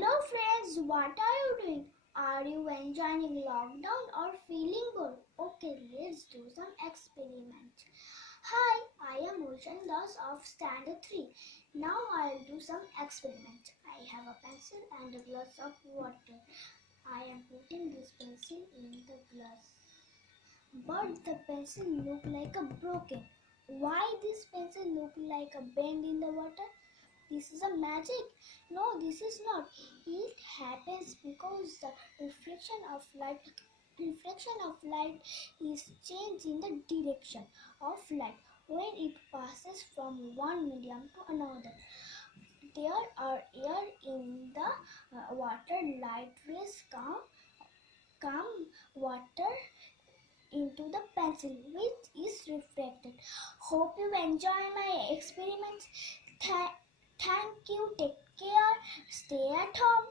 Hello friends, what are you doing? Are you enjoying lockdown or feeling bored? Okay, let's do some experiment. Hi, I am Aishani of Std.III. Now I'll do some experiment. I have a pencil and a glass of water. I am putting this pencil in the glass. But the pencil look like a broken. Why this pencil look like a bend in the water? This is a magic. No, this is not. It happens because the reflection of light is changing the direction of light when it passes from one medium to another. There are air in the water. Light rays come water into the pencil, which is reflected. Hope you enjoy my experiments. Thank you. Take care. Stay at home.